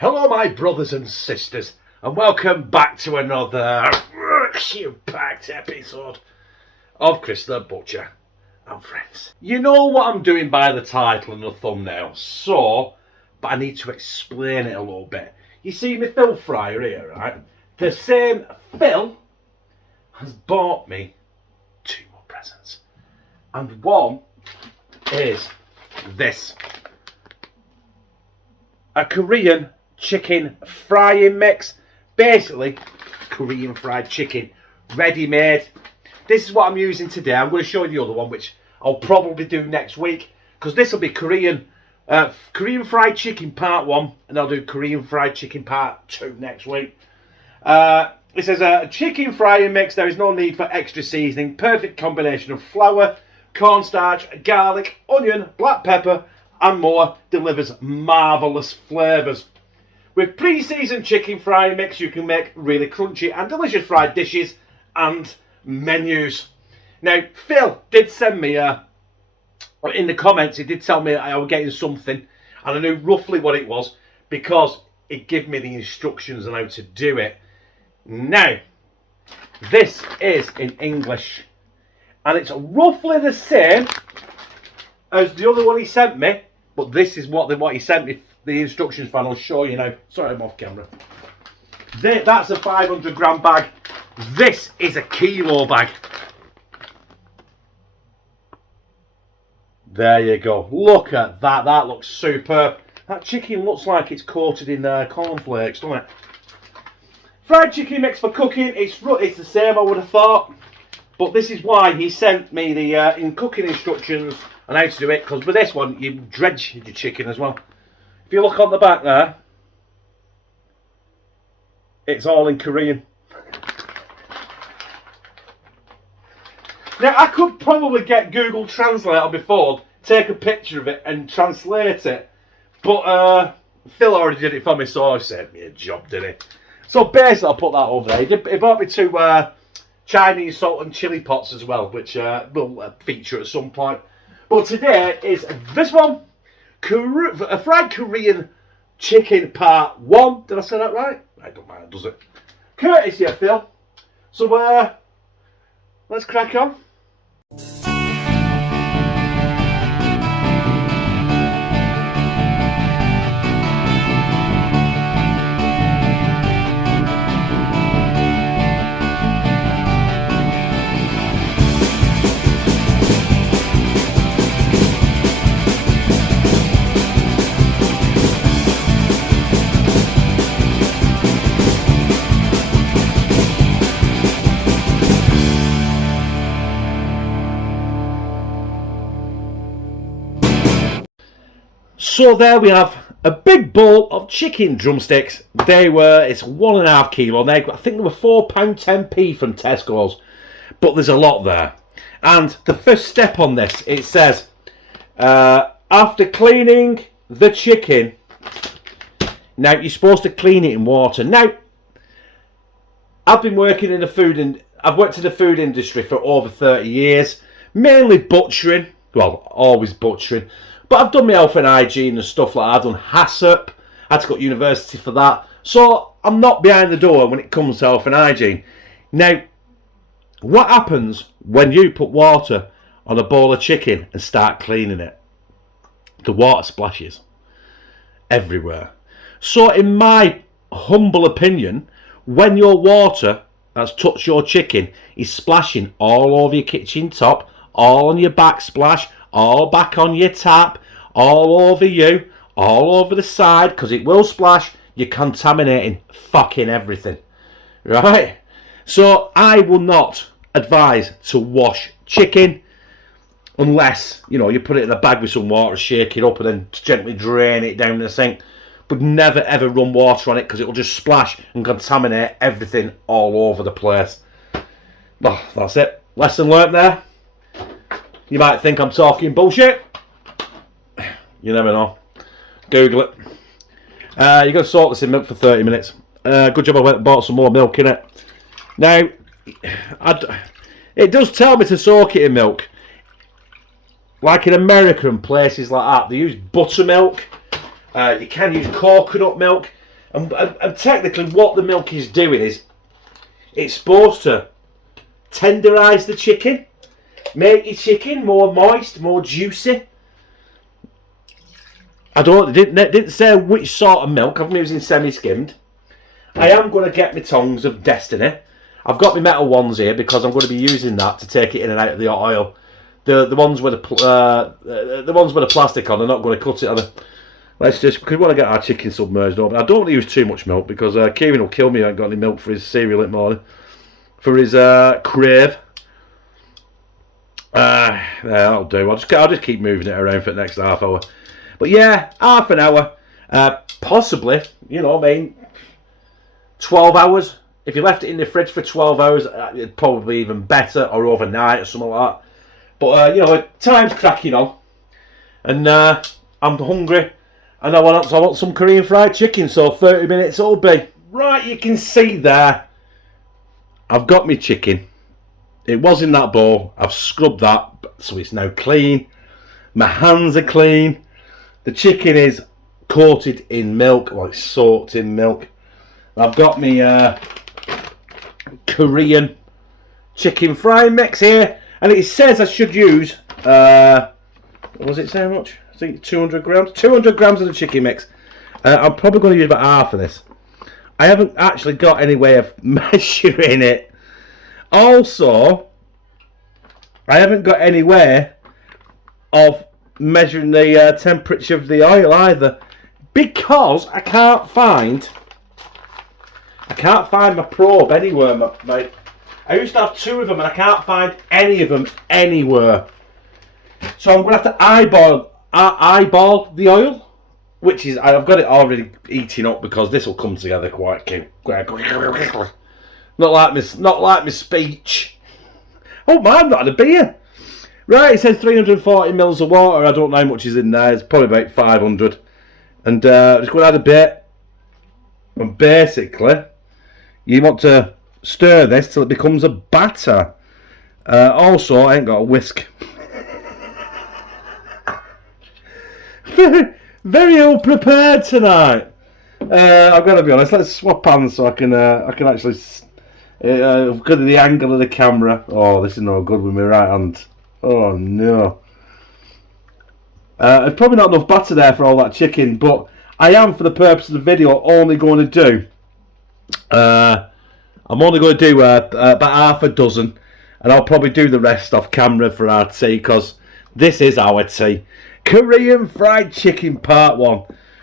Hello my brothers and sisters, and welcome back to another action-packed episode of Chris the Butcher and Friends. You know what I'm doing by the title and the thumbnail, but I need to explain it a little bit. You see my Phil fryer here, right? The same Phil has bought me two more presents. And one is this. A Korean chicken frying mix. Basically, Korean fried chicken, ready made. This is what I'm using today. I'm going to show you the other one, which I'll probably do next week, because this will be Korean fried chicken part 1, and I'll do Korean fried chicken part 2 next week. It says a chicken frying mix. There is no need for extra seasoning. Perfect combination of flour, cornstarch, garlic, onion, black pepper and more. Delivers marvellous flavours. With pre-seasoned chicken frying mix, you can make really crunchy and delicious fried dishes and menus. Now, Phil did send me in the comments, he did tell me I was getting something, and I knew roughly what it was because it gave me the instructions on how to do it. Now, this is in English, and it's roughly the same as the other one he sent me, but this is what he sent me, the instructions for, and I'll show you now. Sorry, I'm off camera. That's a 500 gram bag. This is a kilo bag. There you go. Look at that. That looks superb. That chicken looks like it's coated in cornflakes, doesn't it? Fried chicken mix for cooking. It's the same, I would have thought. But this is why he sent me the cooking instructions on how to do it. Because with this one, you dredge your chicken as well. If you look on the back there, it's all in Korean. Now, I could probably get Google Translate on my phone, take a picture of it and translate it. But Phil already did it for me, so he saved me a job, didn't he? So basically, I'll put that over there. He bought me two Chinese salt and chili pots as well, which will feature at some point. But today is this one. A fried Korean chicken part 1. Did I say that right? I don't mind, does it? Courtesy of Phil. So let's crack on. So there we have a big bowl of chicken drumsticks. It's 1.5 kilo. I think they were £4.10p from Tesco's, but there's a lot there. And the first step on this, it says, after cleaning the chicken, now you're supposed to clean it in water. Now, I've been working in I've worked in the food industry for over 30 years, mainly butchering, well, always butchering. But I've done my health and hygiene and stuff like that. I've done HACCP. I had to go to university for that. So I'm not behind the door when it comes to health and hygiene. Now, what happens when you put water on a bowl of chicken and start cleaning it? The water splashes everywhere. So in my humble opinion, when your water that's touched your chicken is splashing all over your kitchen top, all on your backsplash, all back on your tap, all over you, all over the side, because it will splash, you're contaminating fucking everything. Right? So I will not advise to wash chicken unless, you put it in a bag with some water, shake it up and then gently drain it down the sink. But never ever run water on it because it will just splash and contaminate everything all over the place. Oh, that's it. Lesson learnt there. You might think I'm talking bullshit. You never know. Google it. You're going to soak this in milk for 30 minutes. Good job I went and bought some more milk in it. Now, it does tell me to soak it in milk. Like in America and places like that, they use buttermilk. You can use coconut milk. And technically what the milk is doing is it's supposed to tenderise the chicken, make your chicken more moist, more juicy. It didn't say which sort of milk. I'm using semi-skimmed. I am going to get my tongs of destiny. I've got my metal ones here because I'm going to be using that to take it in and out of the oil. The ones with the plastic on, I'm not going to cut it on. Because we want to get our chicken submerged up. I don't want to use too much milk because Kieran will kill me if I ain't got any milk for his cereal in the morning. For his crave. Yeah, that'll do. I'll just keep moving it around for the next half hour. But yeah, half an hour. Possibly, 12 hours. If you left it in the fridge for 12 hours, it'd probably be even better, or overnight or something like that. But, time's cracking on. And I'm hungry. And I want some Korean fried chicken, so 30 minutes it'll be. Right, you can see there. I've got my chicken. It was in that bowl. I've scrubbed that, so it's now clean. My hands are clean. The chicken is coated in milk, or it's soaked in milk. I've got my Korean chicken fry mix here, and it says I should use, what was it say how much? I think 200 grams. 200 grams of the chicken mix. I'm probably going to use about half of this. I haven't actually got any way of measuring it. Also, I haven't got any way of measuring the temperature of the oil either, because I can't find my probe anywhere. I used to have two of them and I can't find any of them anywhere. So I'm going to have to eyeball the oil, which is, I've got it already eating up because this will come together quite quick. Not like my speech. Oh man, I've not had a beer. Right, it says 340 mils of water. I don't know how much is in there. It's probably about 500. And just going to add a bit. And basically, you want to stir this till it becomes a batter. Also, I ain't got a whisk. Very ill prepared tonight. I've got to be honest. Let's swap hands so I can actually. Because of the angle of the camera. Oh, this is no good with my right hand. Oh no. There's probably not enough batter there for all that chicken, but I am, for the purpose of the video, only going to do. I'm only going to do about half a dozen, and I'll probably do the rest off camera for our tea, because this is our tea. Korean fried chicken part 1.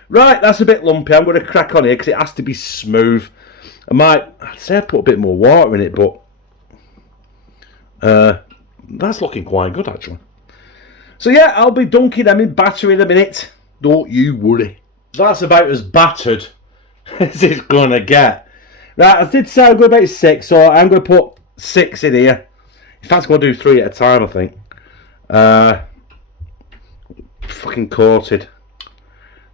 Right, that's a bit lumpy. I'm going to crack on here because it has to be smooth. I'd say I put a bit more water in it, but that's looking quite good actually. So yeah, I'll be dunking them in batter in a minute. Don't you worry. That's about as battered as it's going to get. Right, I did say I'll go about 6, so I'm going to put 6 in here. In fact, I'm going to do 3 at a time, I think. Fucking coated.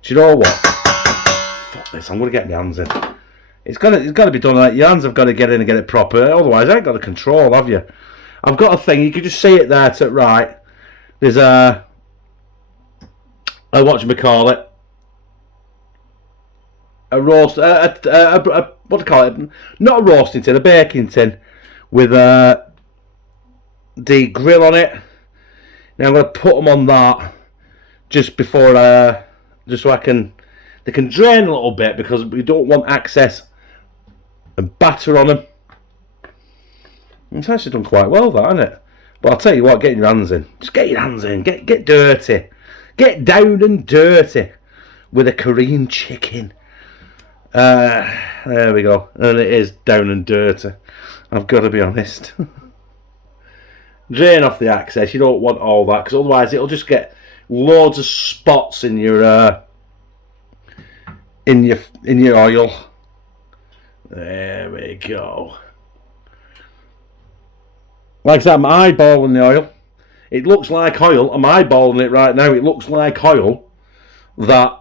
Do you know what? Fuck this, I'm going to get my hands in. It's got to be done like your hands have got to get in and get it proper. Otherwise, I ain't got the control, have you? I've got a thing. You can just see it there to the right. There's a whatchamacallit, a roast, what do you call it? Not a roasting tin, a baking tin with the grill on it. Now I'm going to put them on that just before, just so they can drain a little bit, because we don't want excess and batter on them. It's actually done quite well, that, isn't it? But I'll tell you what, getting your hands in. Just get your hands in. Get dirty. Get down and dirty with a Korean chicken. There we go. And it is down and dirty. I've got to be honest. Drain off the excess. You don't want all that, because otherwise it'll just get loads of spots in your oil. There we go. Like I said, I'm eyeballing the oil. It looks like oil. I'm eyeballing it right now. It looks like oil that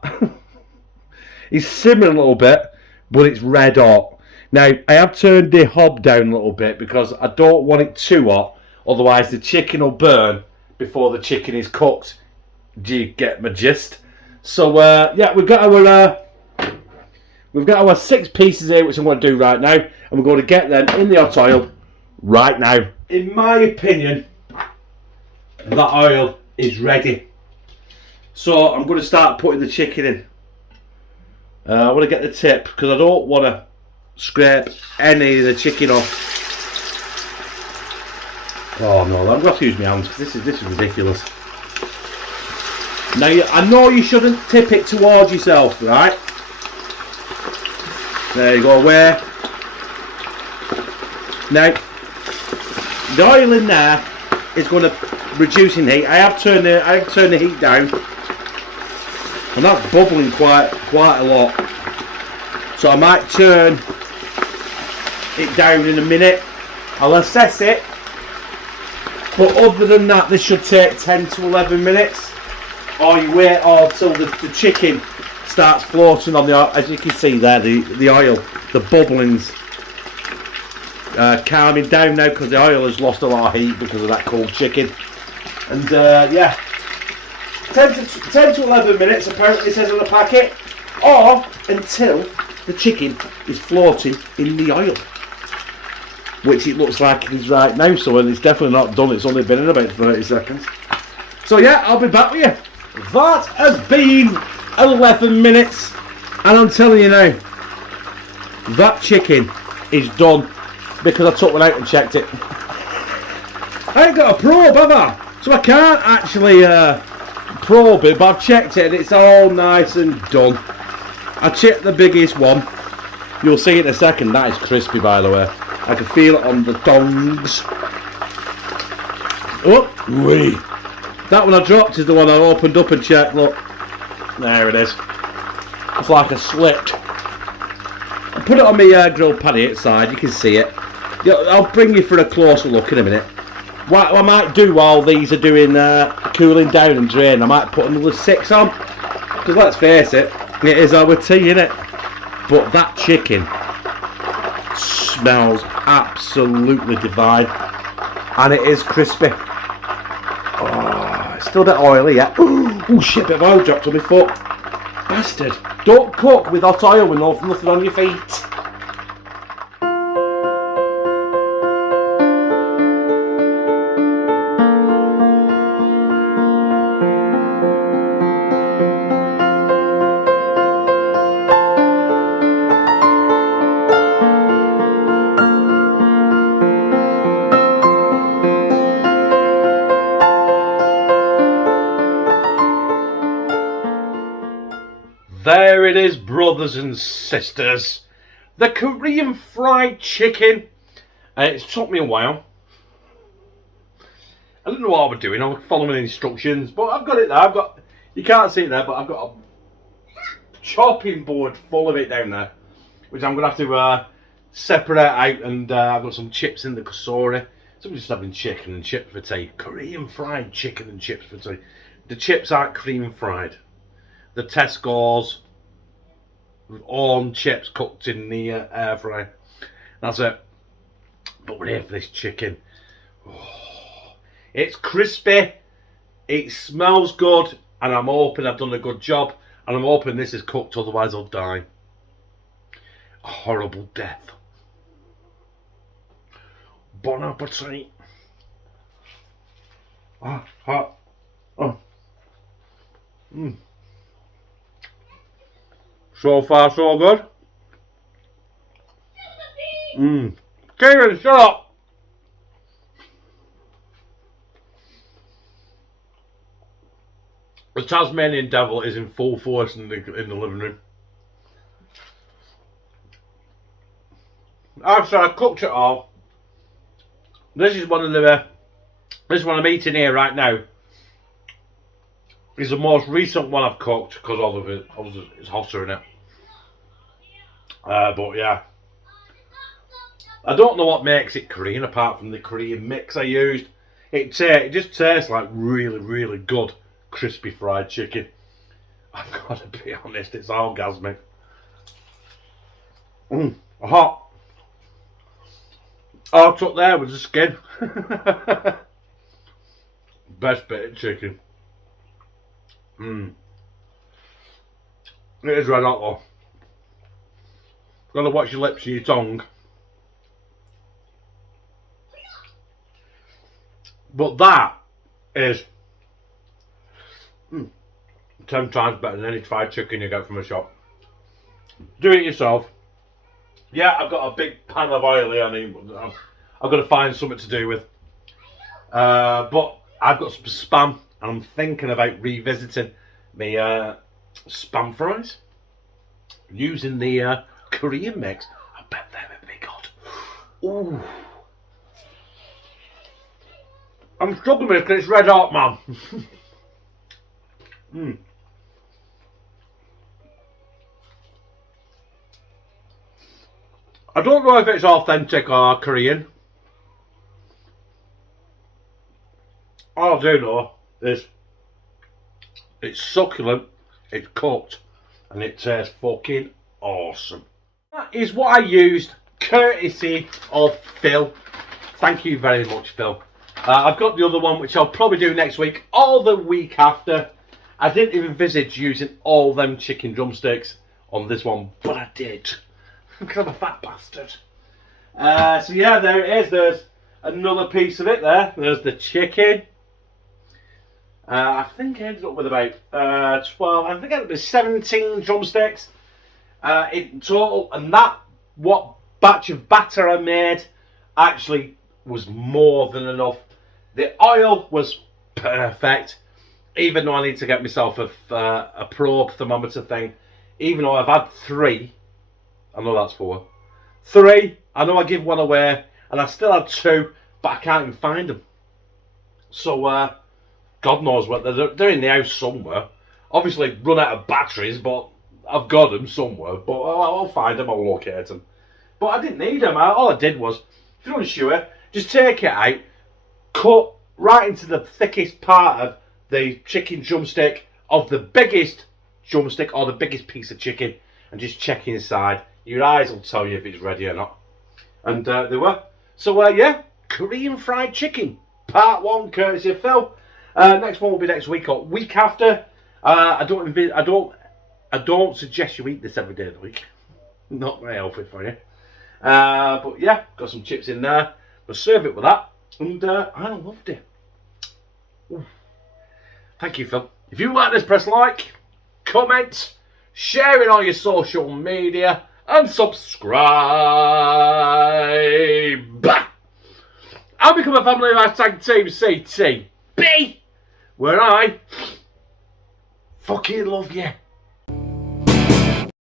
is simmering a little bit, but it's red hot. Now, I have turned the hob down a little bit because I don't want it too hot. Otherwise, the chicken will burn before the chicken is cooked. Do you get my gist? So, yeah, we've got We've got our 6 pieces here, which I'm going to do right now, and we're going to get them in the hot oil right now. In my opinion, that oil is ready. So I'm going to start putting the chicken in. I want to get the tip because I don't want to scrape any of the chicken off. Oh no, I'm going to have to use my hands because this is ridiculous. Now, I know you shouldn't tip it towards yourself, right? There you go, where? Now, the oil in there is going to reduce in heat. I have turned the heat down, and that's bubbling quite a lot. So I might turn it down in a minute. I'll assess it. But other than that, this should take 10 to 11 minutes. Or you wait until the chicken starts floating on the oil. As you can see there, the oil, the bubbling's calming down now because the oil has lost a lot of heat because of that cold chicken. And yeah, 10 to 11 minutes apparently it says on the packet. Or until the chicken is floating in the oil. Which it looks like it is right now, so it's definitely not done. It's only been in about 30 seconds. So yeah, I'll be back with you. That has been 11 minutes, and I'm telling you now, that chicken is done because I took one out and checked it. I ain't got a probe, have I? So I can't actually probe it, but I've checked it and it's all nice and done. I checked the biggest one. You'll see in a second, that is crispy by the way. I can feel it on the tongs. Oh, wee. That one I dropped is the one I opened up and checked. Look, there it is. It's like a slipped. I put it on my grill paddy outside. You can see it. I'll bring you for a closer look in a minute. What I might do while these are doing cooling down and drain, I might put another 6 on. Because let's face it, it is our tea, innit? But that chicken smells absolutely divine, and it is crispy. Oh, it's still a bit oily yet. Oh shit, bit of oil dropped on my foot. Bastard. Don't cook with hot oil with nothing on your feet. There it is, brothers and sisters. The Korean fried chicken. It took me a while. I don't know what I was doing. I was following the instructions, but I've got it there. You can't see it there, but I've got a chopping board full of it down there, which I'm going to have to separate out, and I've got some chips in the kasori. So I'm just having chicken and chips for tea. Korean fried chicken and chips for tea. The chips aren't cream fried. The Tesco's own chips cooked in the air fryer. That's it. But we're here for this chicken. Oh, it's crispy. It smells good, and I'm hoping I've done a good job. And I'm hoping this is cooked, otherwise I'll die a horrible death. Bon appetit. Ah, hot. Oh. Mmm. So far, so good. Canon, shut up. The Tasmanian devil is in full force in the living room. After I cooked it all, this is one I'm eating here right now. Is the most recent one I've cooked because all of it, obviously, it's hotter in it. But yeah, I don't know what makes it Korean apart from the Korean mix I used. It just tastes like really, really good crispy fried chicken. I've got to be honest, it's orgasmic. Hot. All I took there was the skin. Best bit of chicken. It is red hot though. Gotta watch your lips and your tongue. But that is 10 times better than any fried chicken you get from a shop. Do it yourself. Yeah, I've got a big pan of oil here. I've got to find something to do with. But I've got some spam, and I'm thinking about revisiting my spam fries using the Korean mix. I bet they would be good. Ooh. I'm struggling with it because it's red hot, man. I don't know if it's authentic or Korean. All I do know is it's succulent, it's cooked, and it tastes fucking awesome. That is what I used, courtesy of Phil. Thank you very much, Phil. I've got the other one, which I'll probably do next week or the week after. I didn't even envisage using all them chicken drumsticks on this one, but I did. Because I'm a fat bastard. So yeah, there it is. There's another piece of it there. There's the chicken. I think I ended up with about 12, I think I ended up with 17 drumsticks in total. And that, what batch of batter I made, actually was more than enough. The oil was perfect. Even though I need to get myself a probe thermometer thing. Even though I've had 3. I know that's 4. 3, I know I give one away, and I still had 2, but I can't even find them. So, God knows what they're in the house somewhere. Obviously, run out of batteries, but I've got them somewhere. But I'll find them, I'll locate them. But I didn't need them. All I did was, if you're unsure, just take it out, cut right into the thickest part of the chicken drumstick of the biggest drumstick or the biggest piece of chicken, and just check inside. Your eyes will tell you if it's ready or not. And they were. So yeah, Korean fried chicken, part 1, courtesy of Phil. Next one will be next week or week after. I don't suggest you eat this every day of the week. Not very healthy for you. But yeah, got some chips in there. We'll serve it with that, and I loved it. Ooh. Thank you, Phil. If you like this, press like, comment, share it on your social media, and subscribe. I'll become a family of #Team CTB, where I fucking love you.